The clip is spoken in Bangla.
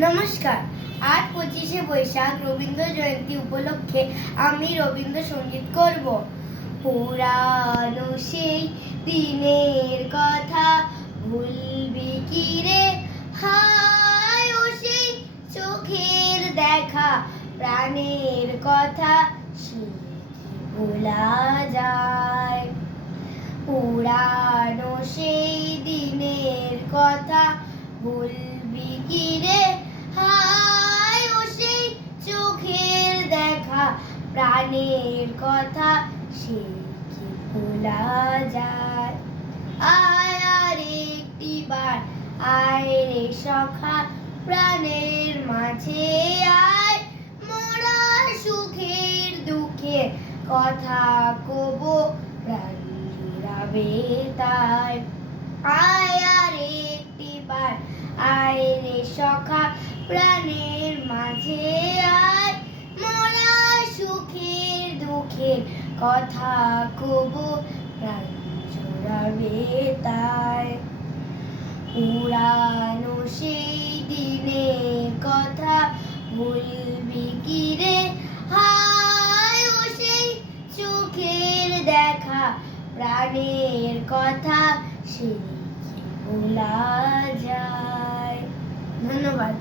নমস্কার। আজ 25শে বৈশাখ রবীন্দ্র জয়ন্তী উপলক্ষে আমি রবীন্দ্রসঙ্গীত করব। পুরানো সেই দিনের কথা ভুলবি কি রে, হায় ও সেই চোখের দেখা প্রাণের কথা সে কি ভোলা যায়। পুরানো সেই দিনের কথা ভুলবি কি রে, হায় ও সেই চোখের দেখা প্রাণের কথা সে কি ভোলা যায়। আয় আর একটি বার আয় রে সখা প্রাণের মাঝে আয়, মোরা সুখের দুঃখের কথা কব প্রাণ জুড়াবে তাই। আয় আর একটি বার আয় রে সখা প্রাণের মাঝে আয়, মোরা সুখের দুঃখের কথা কব প্রাণ জুড়াবে তাই। পুরানো সেই দিনের কথা ভুলবি কি রে, হায় ও সেই চোখের দেখা প্রাণের কথা সে কি ভোলা যায়। ধন্যবাদ।